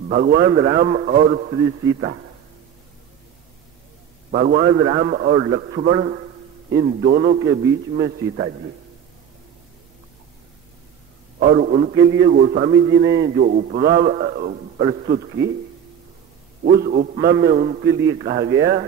भगवान राम और श्री सीता, भगवान राम और लक्ष्मण, इन दोनों के बीच में सीता जी, और उनके लिए गोस्वामी जी ने जो उपमा प्रस्तुत की, उस उपमा में उनके लिए कहा गया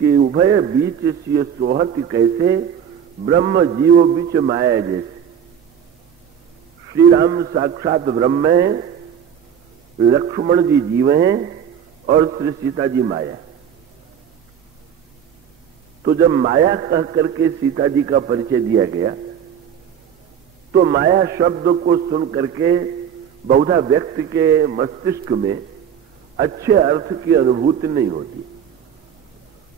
कि उभय बीच सिय सोहत कैसे, ब्रह्म जीव बीच माया जैसे। श्री राम साक्षात ब्रह्म है, लक्ष्मण जी जीव हैं और श्री सीता जी माया। तो जब माया कह करके सीता जी का परिचय दिया गया, तो माया शब्द को सुन करके बहुधा व्यक्ति के मस्तिष्क में अच्छे अर्थ की अनुभूति नहीं होती।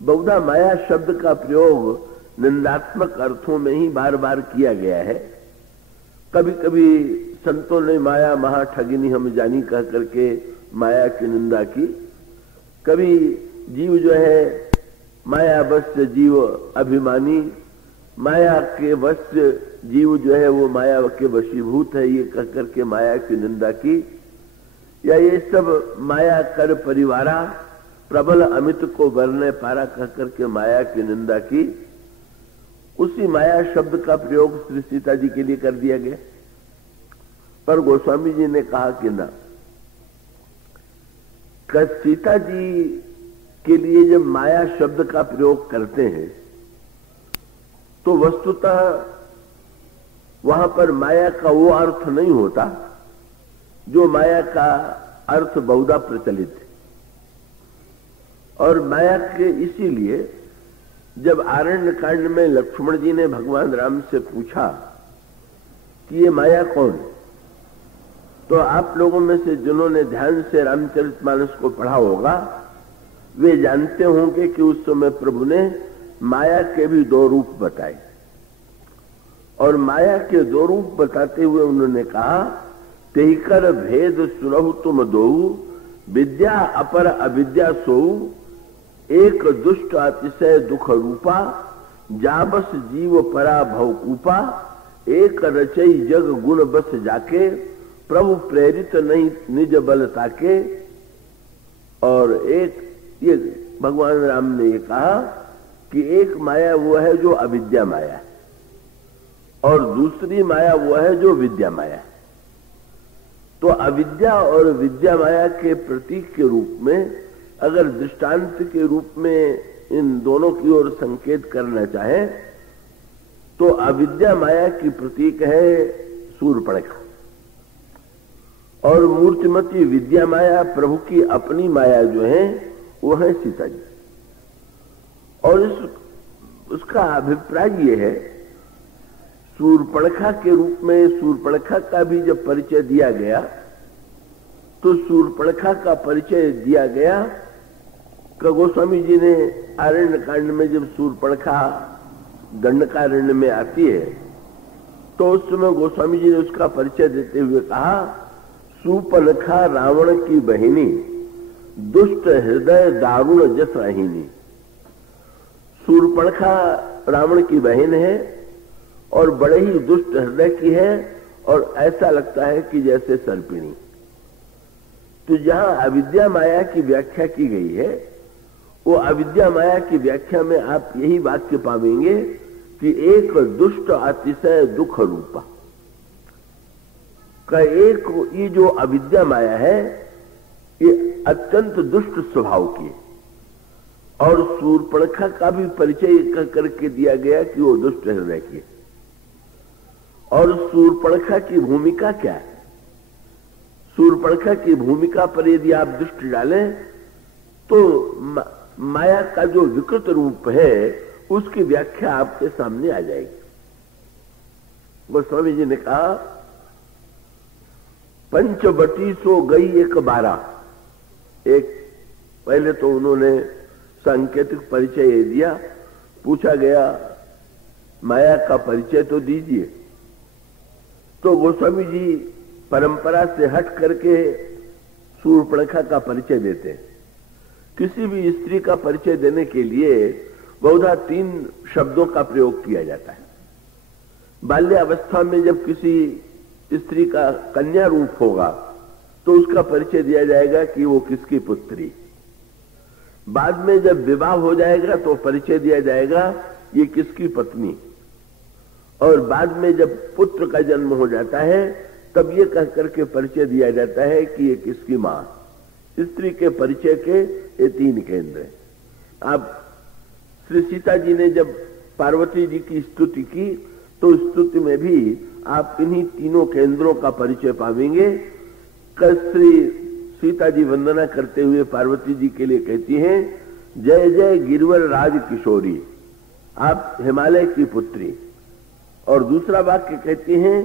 बहुधा माया शब्द का प्रयोग निंदात्मक अर्थों में ही बार बार किया गया है। कभी कभी संतों ने माया महा ठगिनी हम जानी कह करके माया की निंदा की। कभी जीव जो है माया वश जीव अभिमानी, माया के वश जीव जो है वो माया के वशीभूत है, ये कह करके माया की निंदा की। या ये सब माया कर परिवारा, प्रबल अमित को वरने पारा कह करके माया की निंदा की। उसी माया शब्द का प्रयोग श्री सीता जी के लिए कर दिया गया। पर गोस्वामी जी ने कहा कि ना, सीता जी के लिए जब माया शब्द का प्रयोग करते हैं तो वस्तुतः वहां पर माया का वो अर्थ नहीं होता जो माया का अर्थ बहुधा प्रचलित है। और माया के इसीलिए जब आरण्य कांड में लक्ष्मण जी ने भगवान राम से पूछा कि ये माया कौन है, तो आप लोगों में से जिन्होंने ध्यान से रामचरितमानस को पढ़ा होगा वे जानते होंगे कि उस समय प्रभु ने माया के भी दो रूप बताए। और माया के दो रूप बताते हुए उन्होंने कहा, तेहिकर भेद सुनहु तुम दोऊ, विद्या अपर अविद्या सोऊ, एक दुष्ट अतिशय दुख रूपा, जाबस जीव परा भवकूपा, एक रचई जग गुण बस जाके, प्रभु प्रेरित नहीं निज बल ताके। और एक ये भगवान राम ने ये कहा कि एक माया वो है जो अविद्या माया है और दूसरी माया वो है जो विद्या माया है। तो अविद्या और विद्या माया के प्रतीक के रूप में अगर दृष्टांत के रूप में इन दोनों की ओर संकेत करना चाहे तो अविद्या माया की प्रतीक है शूर्पणखा और मूर्तिमती विद्या माया प्रभु की अपनी माया जो है वो है सीता जी। और उसका अभिप्राय ये है, शूर्पणखा के रूप में शूर्पणखा का भी जब परिचय दिया गया तो शूर्पणखा का परिचय दिया गया गोस्वामी जी ने आरण्य कांड में जब शूर्पणखा दंडकारण्य में आती है तो उस समय गोस्वामी जी ने उसका परिचय देते हुए कहा, शूर्पणखा रावण की बहिनी, दुष्ट हृदय दारुण जस अहिनी। शूर्पणखा रावण की बहन है और बड़े ही दुष्ट हृदय की है और ऐसा लगता है कि जैसे सर्पिणी। तो जहां अविद्या माया की व्याख्या की गई है वो अविद्या माया की व्याख्या में आप यही वाक्य पावेंगे कि एक दुष्ट अतिशय दुख रूपा का एक ये जो अविद्या माया है ये अत्यंत दुष्ट स्वभाव की। और शूर्पणखा का भी परिचय करके दिया गया कि वो दुष्ट हृदय की। और शूर्पणखा की भूमिका क्या है? शूर्पणखा की भूमिका पर यदि आप दृष्टि डालें तो माया का जो विकृत रूप है उसकी व्याख्या आपके सामने आ जाएगी। गोस्वामी जी ने कहा, पंचवटी सो गई एक बारा। एक पहले तो उन्होंने सांकेतिक परिचय दिया, पूछा गया माया का परिचय तो दीजिए। तो गोस्वामी जी परंपरा से हट करके शूर्पणखा का परिचय देते हैं। किसी भी स्त्री का परिचय देने के लिए बहुधा 3 शब्दों का प्रयोग किया जाता है। बाल्यावस्था में जब किसी स्त्री का कन्या रूप होगा तो उसका परिचय दिया जाएगा कि वो किसकी पुत्री। बाद में जब विवाह हो जाएगा तो परिचय दिया जाएगा ये किसकी पत्नी। और बाद में जब पुत्र का जन्म हो जाता है तब ये कह करके परिचय दिया जाता है कि ये किसकी मां। स्त्री के परिचय के ये 3 केंद्र हैं। आप श्री सीता जी ने जब पार्वती जी की स्तुति की तो स्तुति में भी आप इन्हीं तीनों केंद्रों का परिचय पावेंगे। श्री सीता जी वंदना करते हुए पार्वती जी के लिए कहती हैं, जय जय गिरवर राज किशोरी, आप हिमालय की पुत्री। और दूसरा वाक्य कहती हैं,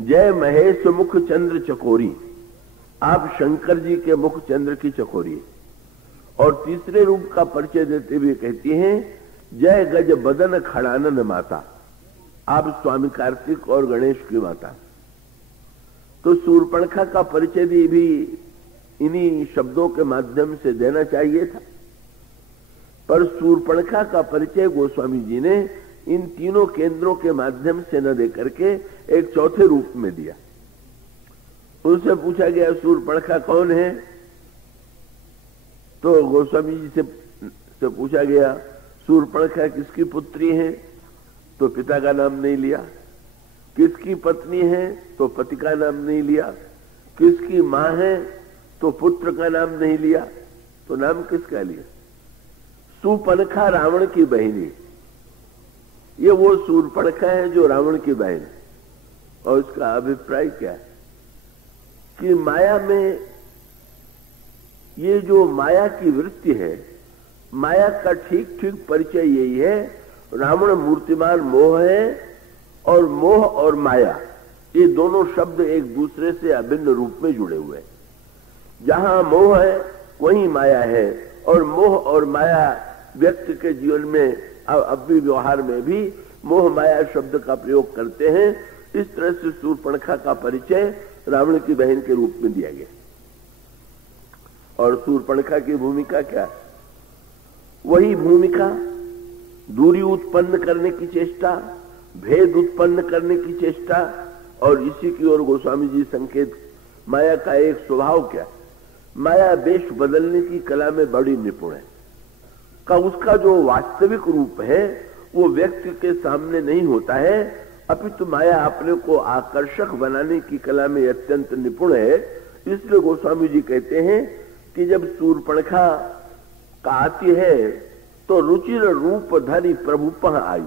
जय महेश मुख चंद्र चकोरी, आप शंकर जी के मुख चंद्र की चकोरी। और तीसरे रूप का परिचय देते हुए कहती हैं, जय गज बदन खड़ानन माता, आप स्वामी कार्तिक और गणेश की माता। तो शूर्पणखा का परिचय भी इन्हीं शब्दों के माध्यम से देना चाहिए था, पर शूर्पणखा का परिचय गोस्वामी जी ने इन तीनों केंद्रों के माध्यम से न देकर के एक चौथे रूप में दिया। उनसे पूछा गया शूर्पणखा कौन है, तो गोस्वामी जी से पूछा गया शूर्पणखा किसकी पुत्री है, तो पिता का नाम नहीं लिया। किसकी पत्नी है, तो पति का नाम नहीं लिया। किसकी मां है, तो पुत्र का नाम नहीं लिया। तो नाम किसका लिया? शूर्पणखा रावण की बहनी। ये वो शूर्पणखा है जो रावण की बहन है। और उसका अभिप्राय क्या है कि माया में ये जो माया की वृत्ति है, माया का ठीक ठीक परिचय यही है। रावण मूर्तिमान मोह है और मोह और माया ये दोनों शब्द एक दूसरे से अभिन्न रूप में जुड़े हुए हैं। जहां मोह है वहीं माया है, और मोह और माया व्यक्ति के जीवन में अब भी व्यवहार में भी मोह माया शब्द का प्रयोग करते हैं। इस तरह से शूर्पणखा का परिचय रावण की बहन के रूप में दिया गया। और शूर्पणखा की भूमिका क्या? वही भूमिका, दूरी उत्पन्न करने की चेष्टा, भेद उत्पन्न करने की चेष्टा। और इसी की ओर गोस्वामी जी संकेत, माया का एक स्वभाव क्या? माया वेश बदलने की कला में बड़ी निपुण है। का उसका जो वास्तविक रूप है वो व्यक्ति के सामने नहीं होता है, अपितु माया अपने को आकर्षक बनाने की कला में अत्यंत निपुण है। इसलिए गोस्वामी जी कहते हैं कि जब शूर्पणखा का आती है तो रुचिर रूप धरी प्रभु पह आई,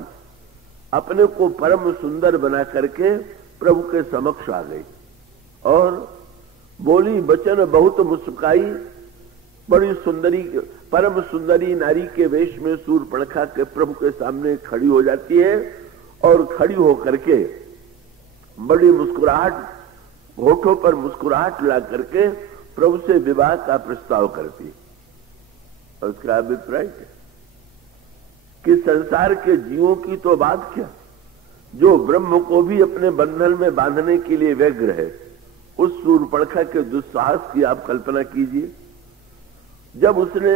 अपने को परम सुंदर बना करके प्रभु के समक्ष आ गई और बोली वचन बहुत मुस्काई। बड़ी सुंदरी, परम सुंदरी नारी के वेश में शूर्पणखा के प्रभु के सामने खड़ी हो जाती है और खड़ी होकर के बड़ी मुस्कुराहट, होठों पर मुस्कुराहट ला करके प्रभु से विवाह का प्रस्ताव करती। और उसका अभिप्राय क्या कि संसार के जीवों की तो बात क्या, जो ब्रह्म को भी अपने बंधन में बांधने के लिए व्यग्र है, उस शूर्पणखा के दुस्साहस की आप कल्पना कीजिए। जब उसने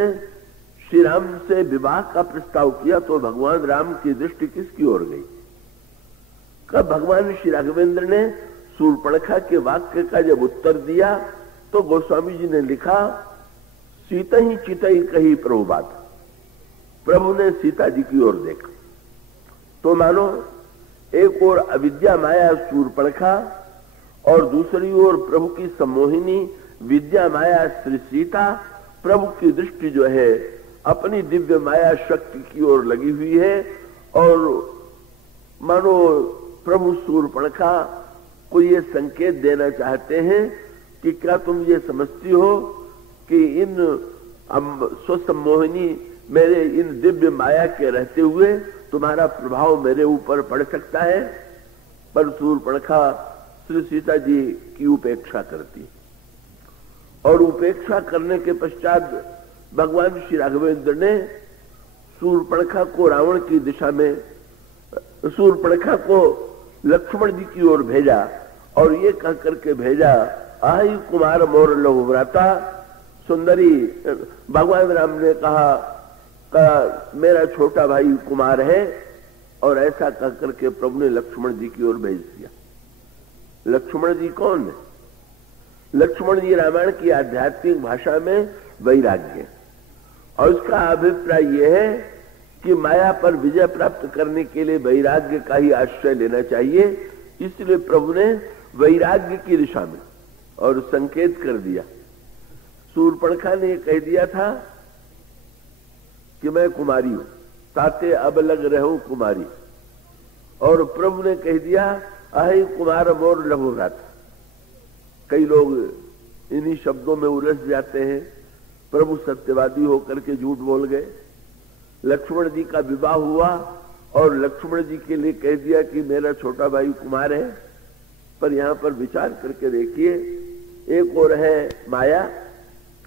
श्री राम से विवाह का प्रस्ताव किया तो भगवान राम की दृष्टि किसकी ओर गई? कब भगवान श्री राघवेंद्र ने शूर्पणखा के वाक्य का जब उत्तर दिया तो गोस्वामी जी ने लिखा, सीता ही चितई कही प्रभु बात। प्रभु ने सीता जी की ओर देखा तो मानो एक ओर अविद्या माया शूर्पणखा और दूसरी ओर प्रभु की सम्मोहिनी विद्या माया श्री सीता, प्रभु की दृष्टि जो है अपनी दिव्य माया शक्ति की ओर लगी हुई है। और मानो प्रभु शूर्पणखा को ये संकेत देना चाहते हैं कि क्या तुम ये समझती हो कि इन स्वसम्मोहिनी मेरे इन दिव्य माया के रहते हुए तुम्हारा प्रभाव मेरे ऊपर पड़ सकता है? पर शूर्पणखा श्री सीता जी की उपेक्षा करती और उपेक्षा करने के पश्चात भगवान श्री राघवेंद्र ने शूर्पणखा को रावण की दिशा में, शूर्पणखा को लक्ष्मण जी की ओर भेजा और ये कह करके भेजा, आई कुमार मोर लघुव्राता सुंदरी। भगवान राम ने कहा मेरा छोटा भाई कुमार है, और ऐसा कह करके प्रभु ने लक्ष्मण जी की ओर भेज दिया। लक्ष्मण जी कौन है? लक्ष्मण जी रामायण की आध्यात्मिक भाषा में वैराग्य, और उसका अभिप्राय यह है कि माया पर विजय प्राप्त करने के लिए वैराग्य का ही आश्रय लेना चाहिए। इसलिए प्रभु ने वैराग्य की दिशा में और संकेत कर दिया। शूर्पणखा ने कह दिया था कि मैं कुमारी हूं, ताते अब लग रहूं कुमारी, और प्रभु ने कह दिया अहि कुमार मोर लघुव्रत। कई लोग इन्हीं शब्दों में उलझ जाते हैं। प्रभु सत्यवादी होकर के झूठ बोल गए। लक्ष्मण जी का विवाह हुआ और लक्ष्मण जी के लिए कह दिया कि मेरा छोटा भाई कुमार है। पर यहां पर विचार करके देखिए, एक और है माया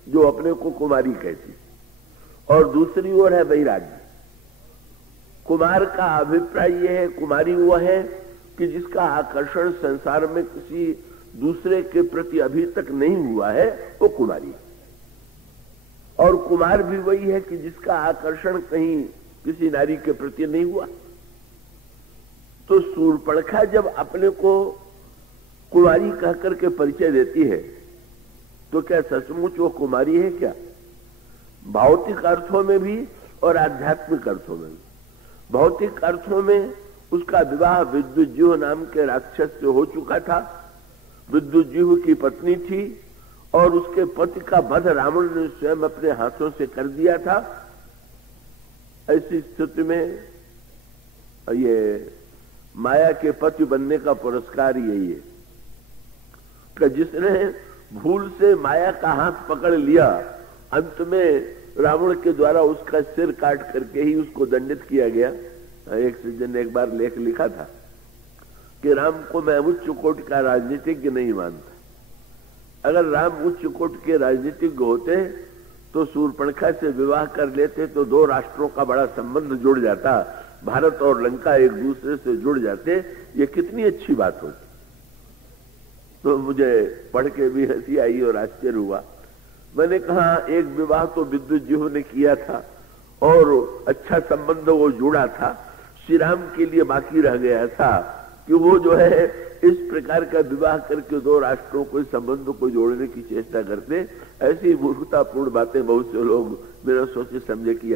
जो अपने को कुमारी कहती, और दूसरी ओर है वैराग्य। कुमार का अभिप्राय यह है, कुमारी वह है कि जिसका आकर्षण संसार में किसी दूसरे के प्रति अभी तक नहीं हुआ है, वो कुमारी है। और कुमार भी वही है कि जिसका आकर्षण कहीं किसी नारी के प्रति नहीं हुआ। तो शूर्पणखा जब अपने को कुमारी कहकर के परिचय देती है, तो क्या सचमुच वो कुमारी है क्या? भौतिक अर्थों में भी और आध्यात्मिक अर्थों में भी। भौतिक अर्थों में उसका विवाह विद्युज्जीव नाम के राक्षस से हो चुका था। विद्युज्जीव की पत्नी थी और उसके पति का वध रावण ने स्वयं अपने हाथों से कर दिया था। ऐसी स्थिति में ये माया के पति बनने का पुरस्कार यही है कि जिसने भूल से माया का हाथ पकड़ लिया, अंत में रावण के द्वारा उसका सिर काट करके ही उसको दंडित किया गया। एक सज्जन ने एक बार लेख लिखा था कि राम को मैं उच्च कोटि का राजनीतिज्ञ नहीं मानता। अगर राम उच्च कोटि के राजनीतिज्ञ होते तो शूर्पणखा से विवाह कर लेते तो दो राष्ट्रों का बड़ा संबंध जुड़ जाता, भारत और लंका एक दूसरे से जुड़ जाते। ये कितनी अच्छी बात होती। तो मुझे पढ़ के भी हंसी आई और आश्चर्य हुआ। मैंने कहा एक विवाह तो विद्युज्जीव ने किया था और अच्छा संबंध वो जुड़ा था। श्री राम के लिए बाकी रह गया था कि वो जो है इस प्रकार का विवाह करके दो राष्ट्रों को संबंध को जोड़ने की चेष्टा करते। ऐसी मूर्खतापूर्ण बातें बहुत से लोग मेरा सोचे समझे कि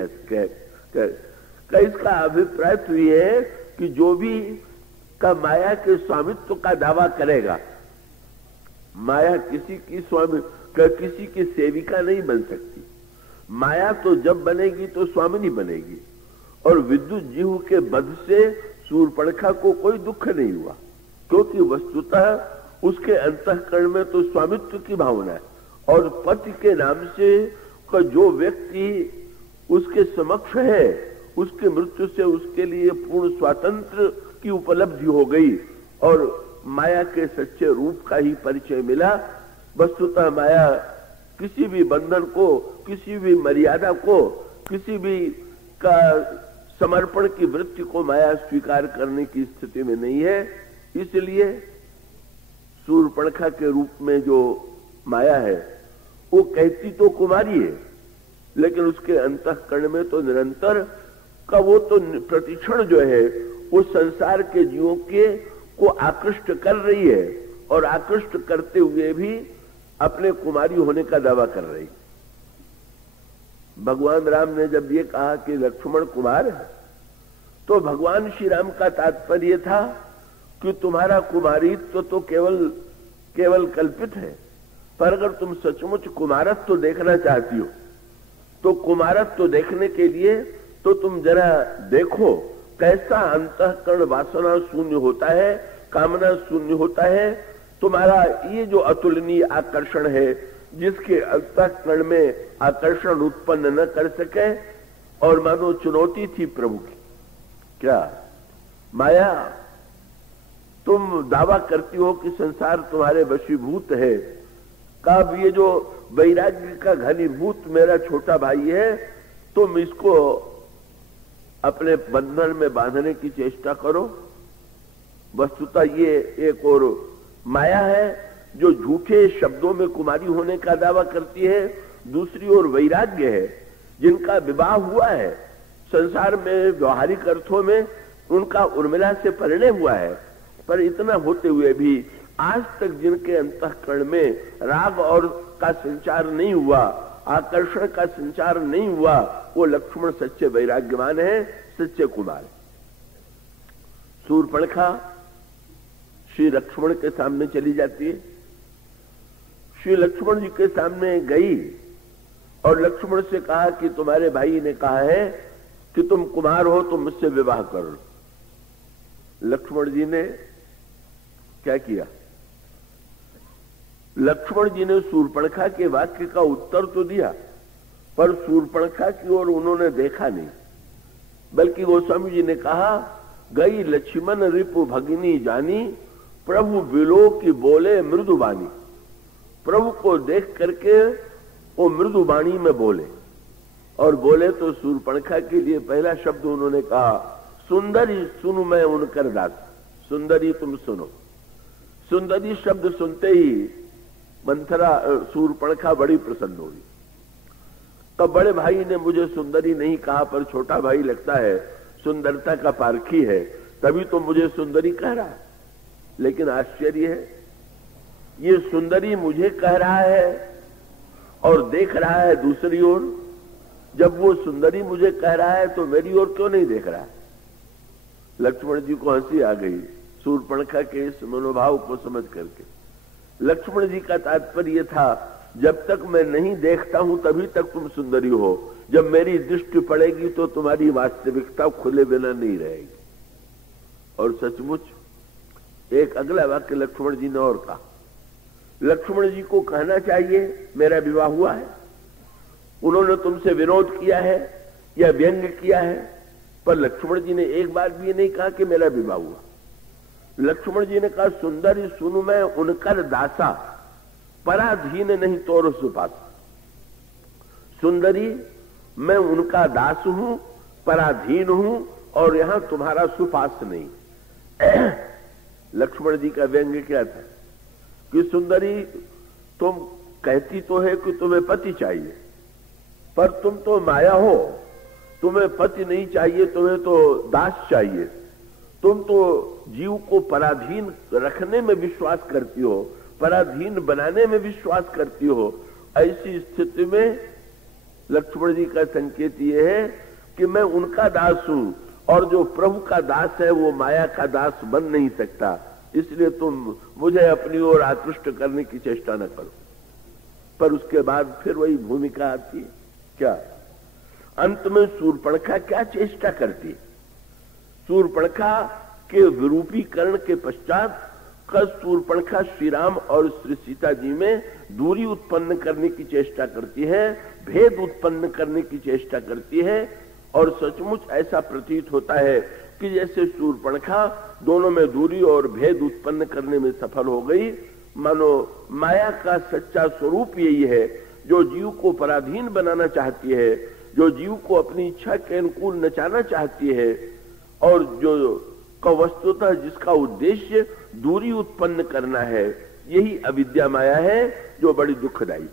इसका अभिप्राय तो ये है कि जो भी का माया के स्वामित्व का दावा करेगा, माया किसी की स्वामी किसी की सेविका नहीं बन सकती। माया तो जब बनेगी तो स्वामिनी बनेगी। और विद्युज्जीव के वध से शूर्पणखा को कोई दुख नहीं हुआ, क्योंकि वस्तुतः उसके अंतःकरण में तो स्वामित्व की भावना है। और पति के नाम से का जो व्यक्ति उसके समक्ष है, उसके मृत्यु से उसके लिए पूर्ण स्वातंत्र की उपलब्धि हो गई और माया के सच्चे रूप का ही परिचय मिला। वस्तुतः माया किसी भी बंधन को, किसी भी मर्यादा को, किसी भी का समर्पण की वृत्ति को माया स्वीकार करने की स्थिति में नहीं है। इसलिए शूर्पणखा के रूप में जो माया है वो कहती तो कुमारी है, लेकिन उसके अंतःकरण में तो निरंतर का वो तो प्रतिक्षण जो है वो संसार के जीवों के को आकृष्ट कर रही है और आकृष्ट करते हुए भी अपने कुमारी होने का दावा कर रही। भगवान राम ने जब ये कहा कि लक्ष्मण कुमार है, तो भगवान श्री राम का तात्पर्य था कि तुम्हारा कुमारित्व तो केवल कल्पित है, पर अगर तुम सचमुच कुमारत्व देखना चाहती हो तो कुमारत्व देखने के लिए तो तुम जरा देखो कैसा अंतःकरण वासना शून्य होता है, कामना शून्य होता है। तुम्हारा ये जो अतुलनीय आकर्षण है, जिसके अंतःकरण में आकर्षण उत्पन्न न कर सके, और मानो चुनौती थी प्रभु की। क्या माया, तुम दावा करती हो कि संसार तुम्हारे वशीभूत है, कब ये जो वैराग्य का घनीभूत मेरा छोटा भाई है, तुम इसको अपने बंधन में बांधने की चेष्टा करो। वस्तुतः ये एक और माया है जो झूठे शब्दों में कुमारी होने का दावा करती है। दूसरी ओर वैराग्य है जिनका विवाह हुआ है, संसार में व्यवहारिक अर्थों में उनका उर्मिला से परिणय हुआ है, पर इतना होते हुए भी आज तक जिनके अंतःकरण में राग और का संचार नहीं हुआ, आकर्षण का संचार नहीं हुआ, वो लक्ष्मण सच्चे वैराग्यवान है, सच्चे कुमार है। शूर्पणखा श्री लक्ष्मण के सामने चली जाती है। श्री लक्ष्मण जी के सामने गई और लक्ष्मण से कहा कि तुम्हारे भाई ने कहा है कि तुम कुमार हो, तुम मुझसे विवाह करो। लक्ष्मण जी ने क्या किया? लक्ष्मण जी ने शूर्पणखा के वाक्य का उत्तर तो दिया, पर शूर्पणखा की ओर उन्होंने देखा नहीं, बल्कि गोस्वामी जी ने कहा, गई लक्ष्मण रिपु भगिनी जानी, प्रभु विलो की बोले मृदुबानी। प्रभु को देख करके वो मृदुबाणी में बोले, और बोले तो शूर्पणखा के लिए पहला शब्द उन्होंने कहा, सुंदरी सुनु मैं उनकर दास। सुंदरी तुम सुनो। सुंदरी शब्द सुनते ही मंथरा शूर्पणखा बड़ी प्रसन्न हुई। तब बड़े भाई ने मुझे सुंदरी नहीं कहा, पर छोटा भाई लगता है सुंदरता का पारखी है, तभी तो मुझे सुंदरी कह रहा है। लेकिन आश्चर्य है, ये सुंदरी मुझे कह रहा है और देख रहा है दूसरी ओर। जब वो सुंदरी मुझे कह रहा है तो मेरी ओर क्यों नहीं देख रहा? लक्ष्मण जी को हंसी आ गई शूर्पणखा के इस मनोभाव को समझ करके। लक्ष्मण जी का तात्पर्य था, जब तक मैं नहीं देखता हूं तभी तक तुम सुंदरी हो, जब मेरी दृष्टि पड़ेगी तो तुम्हारी वास्तविकता खुले बिना नहीं रहेगी। और सचमुच एक अगला वाक्य लक्ष्मण जी ने और कहा। लक्ष्मण जी को कहना चाहिए मेरा विवाह हुआ है, उन्होंने तुमसे विरोध किया है या व्यंग किया है, पर लक्ष्मण जी ने एक बार भी नहीं कहा कि मेरा विवाह हुआ। लक्ष्मण जी ने कहा, सुंदरी सुनु मैं उनकर दासा, पराधीन नहीं तोर सुपास। सुंदरी मैं उनका दास हूं, पराधीन हूं, और यहां तुम्हारा सुपास नहीं। लक्ष्मण जी का व्यंग्य क्या था कि सुंदरी तुम कहती तो है कि तुम्हें पति चाहिए, पर तुम तो माया हो, तुम्हें पति नहीं चाहिए, तुम्हें तो दास चाहिए। तुम तो जीव को पराधीन रखने में विश्वास करती हो, पराधीन बनाने में विश्वास करती हो। ऐसी स्थिति में लक्ष्मण जी का संकेत यह है कि मैं उनका दास हूं, और जो प्रभु का दास है वो माया का दास बन नहीं सकता, इसलिए तुम मुझे अपनी ओर आकृष्ट करने की चेष्टा न करो। पर उसके बाद फिर वही भूमिका आती है। क्या अंत में शूर्पणखा क्या चेष्टा करती? शूर्पणखा के विरूपीकरण के पश्चात शूर्पणखा श्री राम और श्री सीता जी में दूरी उत्पन्न करने की चेष्टा करती है, भेद उत्पन्न करने की चेष्टा करती है। और सचमुच ऐसा प्रतीत होता है कि जैसे शूर्पणखा दोनों में दूरी और भेद उत्पन्न करने में सफल हो गई। मानो माया का सच्चा स्वरूप यही है, जो जीव को पराधीन बनाना चाहती है, जो जीव को अपनी इच्छा के अनुकूल नचाना चाहती है, और जो वस्तुतः जिसका उद्देश्य दूरी उत्पन्न करना है, यही अविद्या माया है जो बड़ी दुखदायी।